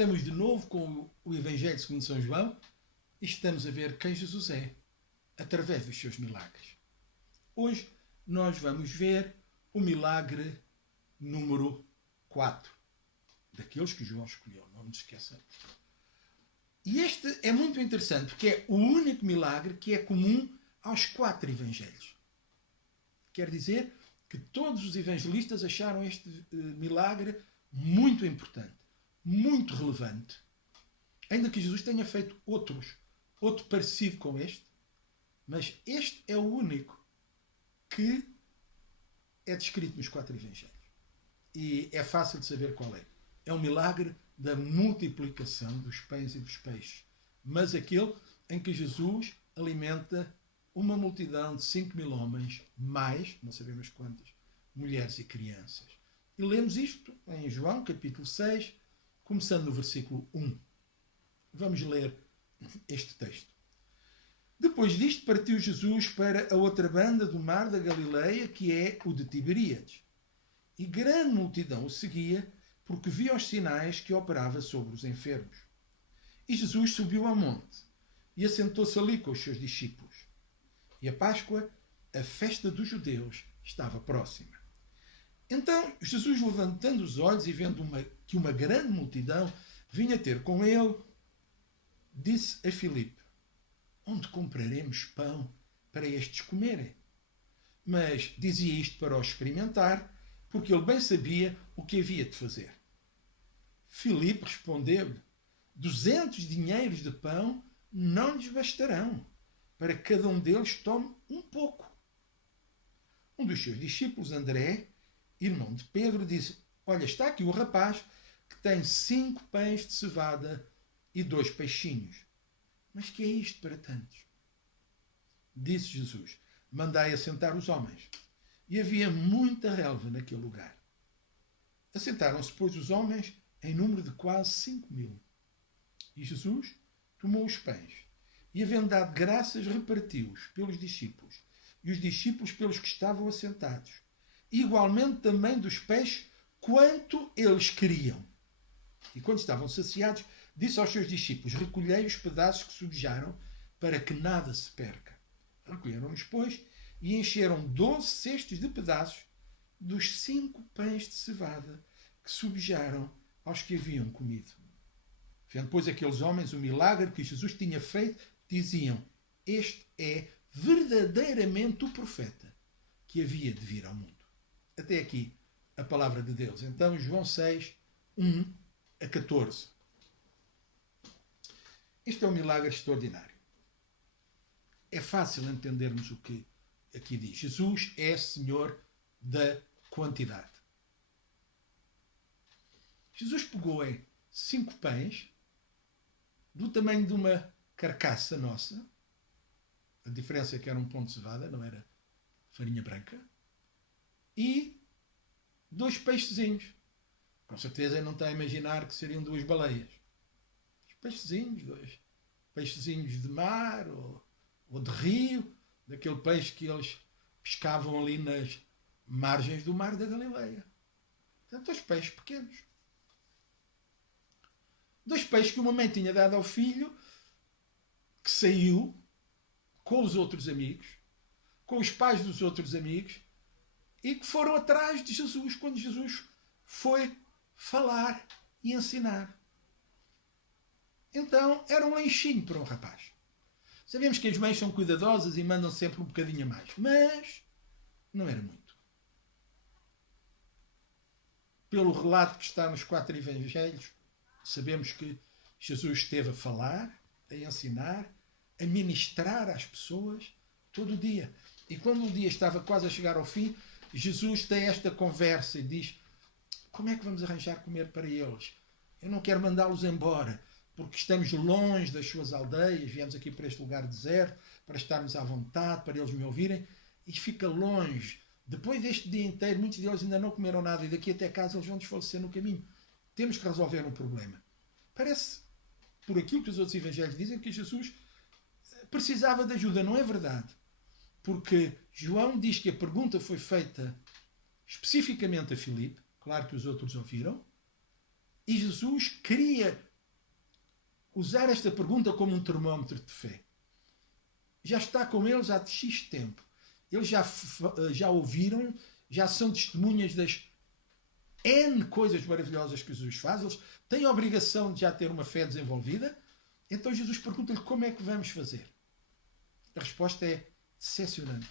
estamos de novo com o Evangelho segundo São João e estamos a ver quem Jesus é, através dos seus milagres. Hoje nós vamos ver o milagre número 4, daqueles que João escolheu, não nos esqueçamos. E este é muito interessante, porque é o único milagre que é comum aos 4 evangelhos. Quer dizer que todos os evangelistas acharam este milagre muito importante, muito relevante. Ainda que Jesus tenha feito outro parecido com este, mas este é o único que é descrito nos 4 evangelhos. E é fácil de saber qual é. É um milagre da multiplicação dos pães e dos peixes, mas aquele em que Jesus alimenta uma multidão de 5.000 homens, mais, não sabemos quantas, mulheres e crianças. E lemos isto em João, capítulo 6, começando no versículo 1. Vamos ler este texto. Depois disto partiu Jesus para a outra banda do mar da Galileia, que é o de Tiberíades. E grande multidão o seguia, porque via os sinais que operava sobre os enfermos. E Jesus subiu ao monte e assentou-se ali com os seus discípulos. E a Páscoa, a festa dos judeus, estava próxima. Então Jesus, levantando os olhos e vendo que uma grande multidão vinha ter com ele, disse a Filipe: onde compraremos pão para estes comerem? Mas dizia isto para o experimentar, porque ele bem sabia o que havia de fazer. Filipe respondeu-lhe: 200 dinheiros de pão não lhes bastarão, para que cada um deles tome um pouco. Um dos seus discípulos, André, irmão de Pedro, disse: olha, está aqui o rapaz que tem 5 pães de cevada e 2 peixinhos. Mas que é isto para tantos? Disse Jesus: mandai assentar os homens. E havia muita relva naquele lugar. Assentaram-se, pois, os homens em número de quase 5.000. E Jesus tomou os pães e, havendo dado graças, repartiu-os pelos discípulos, e os discípulos pelos que estavam assentados, e igualmente também dos peixes, quanto eles queriam. E quando estavam saciados, disse aos seus discípulos: recolhei os pedaços que sobejaram, para que nada se perca. Recolheram-nos, pois, e encheram 12 cestos de pedaços dos 5 pães de cevada que sobejaram aos que haviam comido. Vendo, pois, aqueles homens o milagre que Jesus tinha feito, diziam: este é verdadeiramente o profeta que havia de vir ao mundo. Até aqui a palavra de Deus. Então, João 6, 1 a 14. Este é um milagre extraordinário. É fácil entendermos o que aqui diz. Jesus é Senhor da quantidade. Jesus pegou em 5 pães, do tamanho de uma carcaça nossa. A diferença é que era um pão de cevada, não era farinha branca. E 2 peixezinhos. Com certeza ele não está a imaginar que seriam 2 baleias. Peixezinhos, 2 peixezinhos de mar ou de rio, daquele peixe que eles pescavam ali nas margens do mar da Galileia. Portanto, 2 peixes pequenos. 2 peixes que uma mãe tinha dado ao filho, que saiu com os outros amigos, com os pais dos outros amigos, e que foram atrás de Jesus quando Jesus foi falar e ensinar. Então, era um lanchinho para um rapaz. Sabemos que as mães são cuidadosas e mandam sempre um bocadinho a mais, mas não era muito. Pelo relato que está nos 4 evangelhos, sabemos que Jesus esteve a falar, a ensinar, a ministrar às pessoas todo o dia. E quando o dia estava quase a chegar ao fim, Jesus tem esta conversa e diz: como é que vamos arranjar comer para eles? Eu não quero mandá-los embora, porque estamos longe das suas aldeias, viemos aqui para este lugar deserto, para estarmos à vontade, para eles me ouvirem, e fica longe. Depois deste dia inteiro, muitos deles ainda não comeram nada, e daqui até casa eles vão desfalecer no caminho. Temos que resolver um problema. Parece, por aquilo que os outros evangelhos dizem, que Jesus precisava de ajuda. Não é verdade. Porque João diz que a pergunta foi feita especificamente a Filipe, claro que os outros ouviram, e Jesus queria usar esta pergunta como um termómetro de fé. Já está com eles há X tempo. Eles já ouviram, já são testemunhas das N coisas maravilhosas que Jesus faz. Eles têm a obrigação de já ter uma fé desenvolvida. Então Jesus pergunta-lhe como é que vamos fazer. A resposta é decepcionante.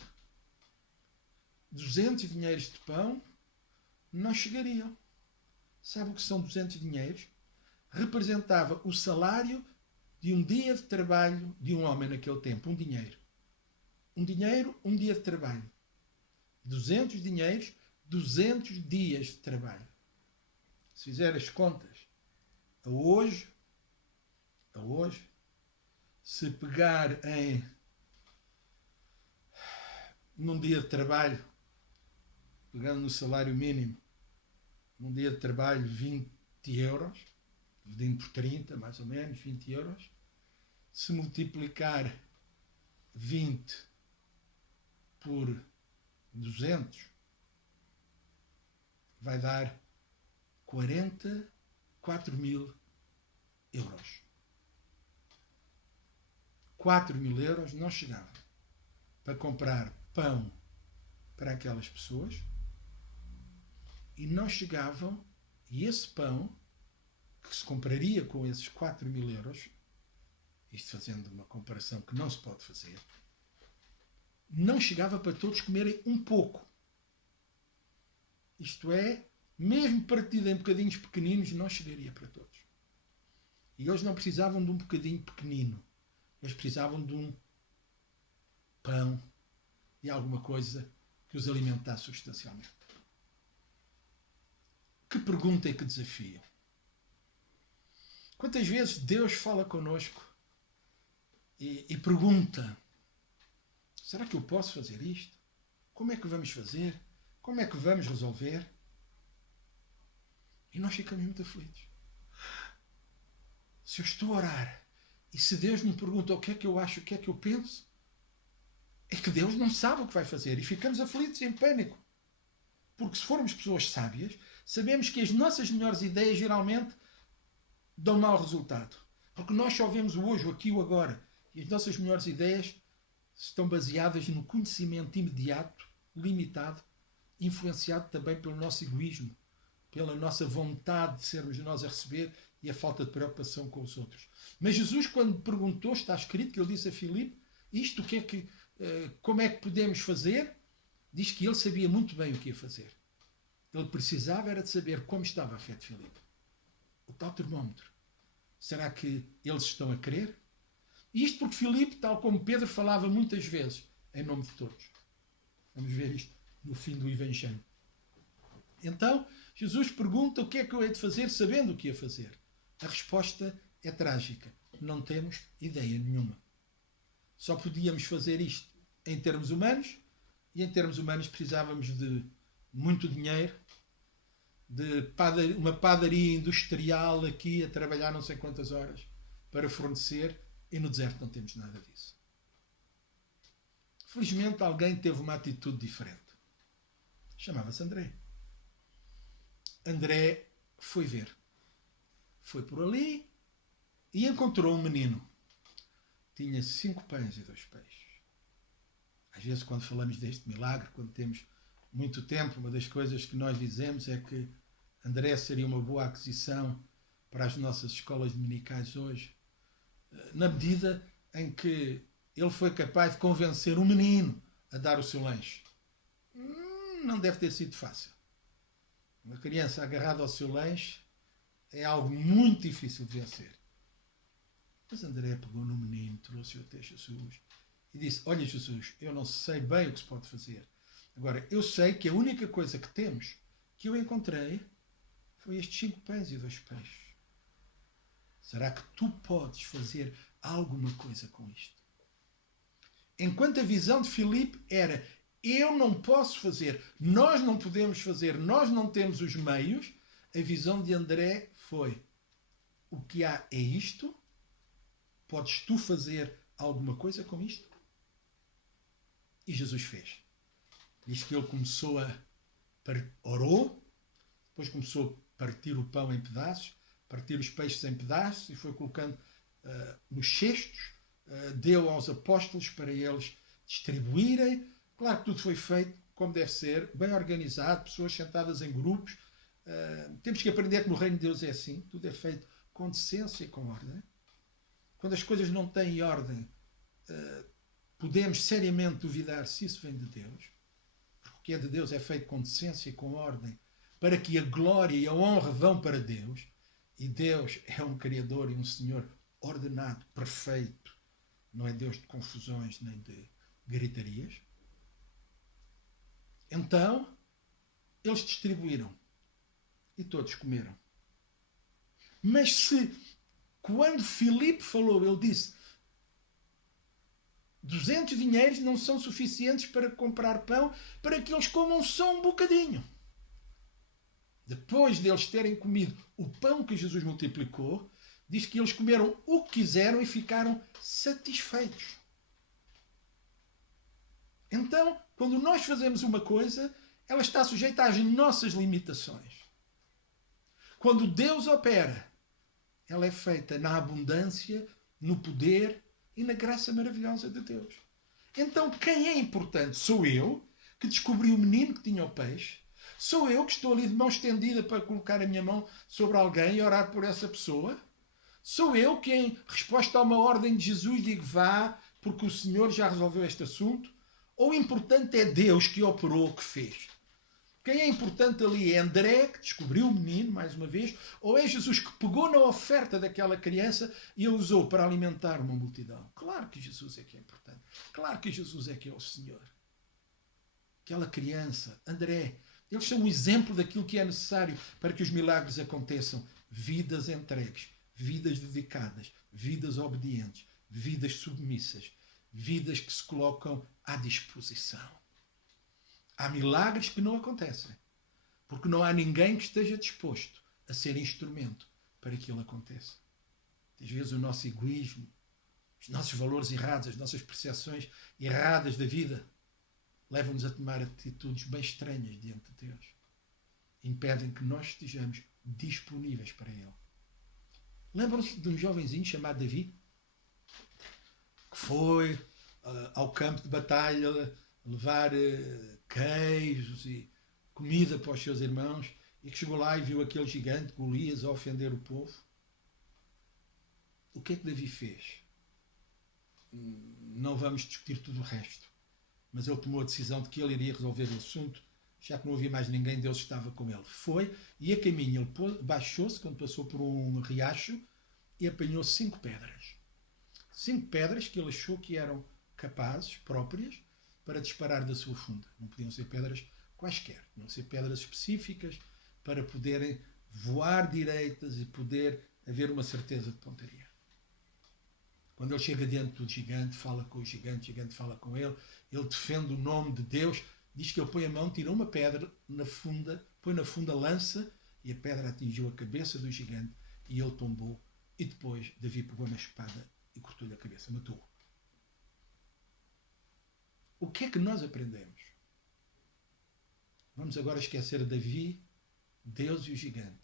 200 dinheiros de pão não chegariam. Sabe o que são 200 dinheiros? Representava o salário de um dia de trabalho de um homem naquele tempo. Um dinheiro. Um dinheiro, um dia de trabalho. 200 dinheiros, 200 dias de trabalho. Se fizer as contas, a hoje, se pegar num dia de trabalho, pegando no salário mínimo, num dia de trabalho 20 euros, dividindo por 30, mais ou menos, 20 euros, se multiplicar 20 por 200, vai dar 44 mil euros. 4 mil euros não chegavam para comprar pão para aquelas pessoas e não chegavam, e esse pão que se compraria com esses 4 mil euros, isto fazendo uma comparação que não se pode fazer, não chegava para todos comerem um pouco. Isto é, mesmo partido em bocadinhos pequeninos, não chegaria para todos. E eles não precisavam de um bocadinho pequenino. Eles precisavam de um pão e alguma coisa que os alimentasse substancialmente. Que pergunta e que desafio. Quantas vezes Deus fala connosco e pergunta: será que eu posso fazer isto? Como é que vamos fazer? Como é que vamos resolver? E nós ficamos muito aflitos. Se eu estou a orar e se Deus me pergunta o que é que eu acho, o que é que eu penso, é que Deus não sabe o que vai fazer e ficamos aflitos em pânico. Porque se formos pessoas sábias, sabemos que as nossas melhores ideias geralmente dão mau resultado. Porque nós só vemos o hoje, o aqui e o agora. E as nossas melhores ideias estão baseadas no conhecimento imediato, limitado, influenciado também pelo nosso egoísmo, pela nossa vontade de sermos nós a receber e a falta de preocupação com os outros. Mas Jesus, quando perguntou, está escrito que ele disse a Filipe, isto como é que podemos fazer? Diz que ele sabia muito bem o que ia fazer. Ele precisava era de saber como estava a fé de Filipe. O tal termómetro. Será que eles estão a crer? E isto porque Filipe, tal como Pedro, falava muitas vezes em nome de todos. Vamos ver isto no fim do Evangelho. Então, Jesus pergunta o que é que eu hei de fazer sabendo o que ia fazer. A resposta é trágica. Não temos ideia nenhuma. Só podíamos fazer isto em termos humanos, e em termos humanos precisávamos de muito dinheiro, de uma padaria industrial aqui a trabalhar não sei quantas horas para fornecer, e no deserto não temos nada disso. Felizmente alguém teve uma atitude diferente. Chamava-se André. André foi ver. Foi por ali e encontrou um menino. Tinha 5 pães e 2 peixes. Às vezes, quando falamos deste milagre, quando temos muito tempo, uma das coisas que nós dizemos é que André seria uma boa aquisição para as nossas escolas dominicais hoje, na medida em que ele foi capaz de convencer um menino a dar o seu lanche. Não deve ter sido fácil. Uma criança agarrada ao seu lanche é algo muito difícil de vencer. Mas André pegou no menino, trouxe-o até Jesus e disse: olha, Jesus, eu não sei bem o que se pode fazer. Agora, eu sei que a única coisa que temos, que eu encontrei, foi estes 5 pães e 2 peixes. Será que tu podes fazer alguma coisa com isto? Enquanto a visão de Filipe era: eu não posso fazer, nós não podemos fazer, nós não temos os meios, a visão de André foi: o que há é isto? Podes tu fazer alguma coisa com isto? E Jesus fez. Diz que ele orou, depois começou a partir o pão em pedaços, partir os peixes em pedaços e foi colocando nos cestos, deu aos apóstolos para eles distribuírem. Claro que tudo foi feito como deve ser, bem organizado, pessoas sentadas em grupos. Temos que aprender que no reino de Deus é assim, tudo é feito com decência e com ordem. Quando as coisas não têm ordem, podemos seriamente duvidar se isso vem de Deus. Porque o que é de Deus é feito com decência e com ordem, para que a glória e a honra vão para Deus. E Deus é um Criador e um Senhor ordenado, perfeito. Não é Deus de confusões nem de gritarias. Então, eles distribuíram e todos comeram. Mas se, quando Filipe falou, ele disse: 200 dinheiros não são suficientes para comprar pão para que eles comam só um bocadinho. Depois deles terem comido o pão que Jesus multiplicou, diz que eles comeram o que quiseram e ficaram satisfeitos. Então, quando nós fazemos uma coisa, ela está sujeita às nossas limitações. Quando Deus opera, ela é feita na abundância, no poder e na graça maravilhosa de Deus. Então, quem é importante? Sou eu, que descobri o menino que tinha o peixe. Sou eu que estou ali de mão estendida para colocar a minha mão sobre alguém e orar por essa pessoa. Sou eu que, em resposta a uma ordem de Jesus, digo: vá, porque o Senhor já resolveu este assunto. Ou o importante é Deus que operou, que fez? Quem é importante ali é André, que descobriu o menino, mais uma vez, ou é Jesus que pegou na oferta daquela criança e a usou para alimentar uma multidão? Claro que Jesus é que é importante. Claro que Jesus é que é o Senhor. Aquela criança, André, eles são um exemplo daquilo que é necessário para que os milagres aconteçam. Vidas entregues, vidas dedicadas, vidas obedientes, vidas submissas, vidas que se colocam à disposição. Há milagres que não acontecem, porque não há ninguém que esteja disposto a ser instrumento para que ele aconteça. Às vezes o nosso egoísmo, os nossos valores errados, as nossas percepções erradas da vida, levam-nos a tomar atitudes bem estranhas diante de Deus. Impedem que nós estejamos disponíveis para Ele. Lembram-se de um jovenzinho chamado Davi? Que foi ao campo de batalha levar queijos e comida para os seus irmãos, e que chegou lá e viu aquele gigante, Golias, a ofender o povo. O que é que Davi fez? Não vamos discutir tudo o resto, mas ele tomou a decisão de que ele iria resolver o assunto, já que não havia mais ninguém, Deus estava com ele. Foi, e a caminho ele baixou-se, quando passou por um riacho, e apanhou 5 pedras. 5 pedras que ele achou que eram capazes, próprias, para disparar da sua funda. Não podiam ser pedras quaisquer, tinham ser pedras específicas para poderem voar direitas e poder haver uma certeza de pontaria. Quando ele chega diante do gigante, fala com o gigante fala com ele, ele defende o nome de Deus, diz que ele põe a mão, tira uma pedra na funda, põe na funda, lança, e a pedra atingiu a cabeça do gigante e ele tombou, e depois Davi pegou na espada e cortou-lhe a cabeça, matou-o. O que é que nós aprendemos? Vamos agora esquecer Davi, Deus e o gigante.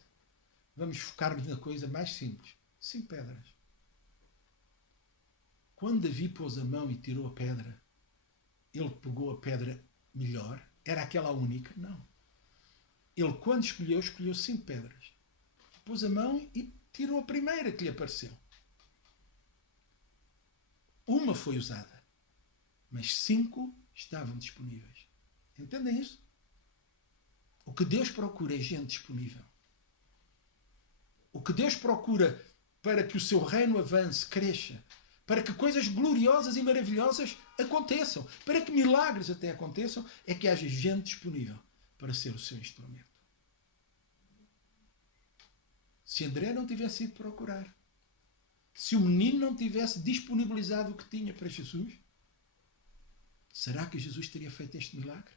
Vamos focar-nos na coisa mais simples. 5 pedras. Quando Davi pôs a mão e tirou a pedra, ele pegou a pedra melhor? Era aquela a única? Não. Ele, quando escolheu 5 pedras. Pôs a mão e tirou a primeira que lhe apareceu. Uma foi usada, mas 5 estavam disponíveis. Entendem isso? O que Deus procura é gente disponível. O que Deus procura para que o seu reino avance, cresça, para que coisas gloriosas e maravilhosas aconteçam, para que milagres até aconteçam, é que haja gente disponível para ser o seu instrumento. Se André não tivesse ido procurar, se o menino não tivesse disponibilizado o que tinha para Jesus, será que Jesus teria feito este milagre?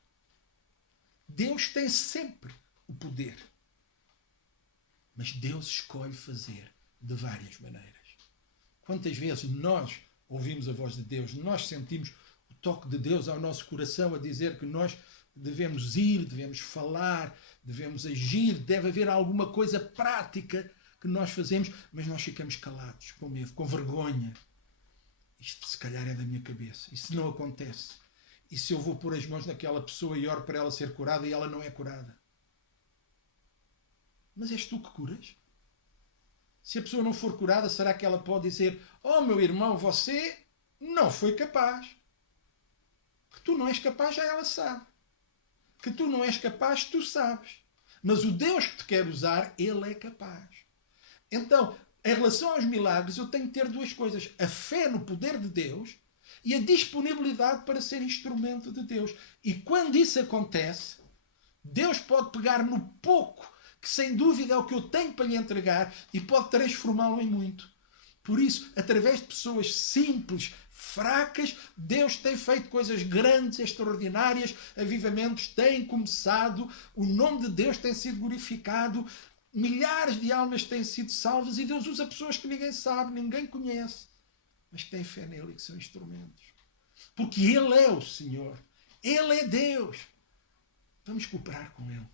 Deus tem sempre o poder, mas Deus escolhe fazer de várias maneiras. Quantas vezes nós ouvimos a voz de Deus, nós sentimos o toque de Deus ao nosso coração a dizer que nós devemos ir, devemos falar, devemos agir, deve haver alguma coisa prática que nós fazemos, mas nós ficamos calados, com medo, com vergonha. Isto se calhar é da minha cabeça. Isso não acontece. E se eu vou pôr as mãos naquela pessoa e oro para ela ser curada e ela não é curada? Mas és tu que curas? Se a pessoa não for curada, será que ela pode dizer: oh, meu irmão, você não foi capaz? Que tu não és capaz, já ela sabe. Que tu não és capaz, tu sabes. Mas o Deus que te quer usar, Ele é capaz. Então, em relação aos milagres, eu tenho que ter duas coisas. A fé no poder de Deus e a disponibilidade para ser instrumento de Deus. E quando isso acontece, Deus pode pegar no pouco, que sem dúvida é o que eu tenho para lhe entregar, e pode transformá-lo em muito. Por isso, através de pessoas simples, fracas, Deus tem feito coisas grandes, extraordinárias, avivamentos têm começado, o nome de Deus tem sido glorificado, milhares de almas têm sido salvas e Deus usa pessoas que ninguém sabe, ninguém conhece, mas que têm fé nele e que são instrumentos. Porque Ele é o Senhor. Ele é Deus. Vamos cooperar com Ele.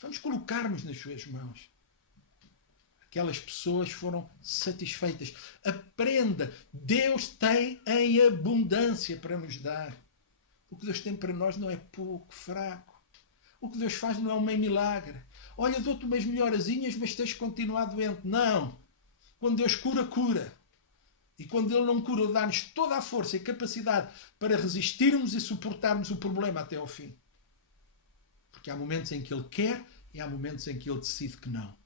Vamos colocar-nos nas suas mãos. Aquelas pessoas foram satisfeitas. Aprenda. Deus tem em abundância para nos dar. O que Deus tem para nós não é pouco, fraco. O que Deus faz não é um meio milagre. Olha, dou-te umas melhorazinhas, mas tens de continuar doente. Não. Quando Deus cura, cura. E quando Ele não cura, Ele dá-nos toda a força e capacidade para resistirmos e suportarmos o problema até ao fim. Porque há momentos em que Ele quer e há momentos em que Ele decide que não.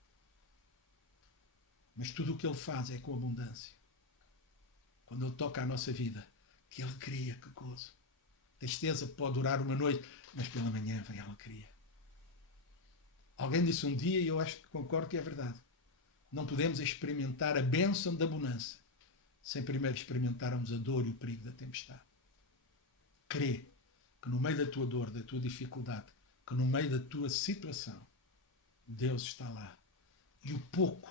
Mas tudo o que Ele faz é com abundância. Quando Ele toca a nossa vida, que alegria, que gozo. Tristeza pode durar uma noite, mas pela manhã vem a alegria. Alguém disse um dia, e eu acho que concordo que é verdade, não podemos experimentar a bênção da bonança sem primeiro experimentarmos a dor e o perigo da tempestade. Crê que no meio da tua dor, da tua dificuldade, que no meio da tua situação, Deus está lá. E o pouco,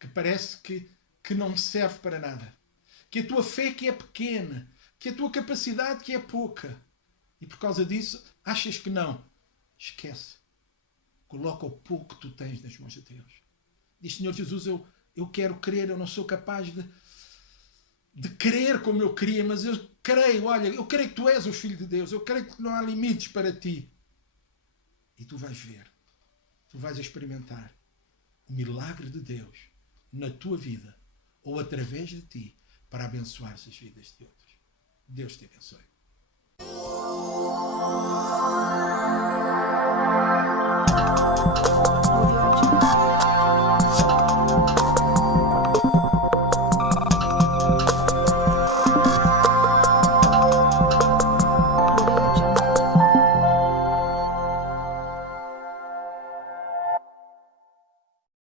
que parece que não serve para nada, que a tua fé que é pequena, que a tua capacidade que é pouca, e por causa disso achas que não, esquece. Coloca o pouco que tu tens nas mãos de Deus. Diz: Senhor Jesus, eu quero crer, eu não sou capaz de crer como eu queria, mas eu creio, olha, eu creio que tu és o Filho de Deus, eu creio que não há limites para ti. E tu vais ver, tu vais experimentar o milagre de Deus na tua vida ou através de ti para abençoar as vidas de outros. Deus te abençoe.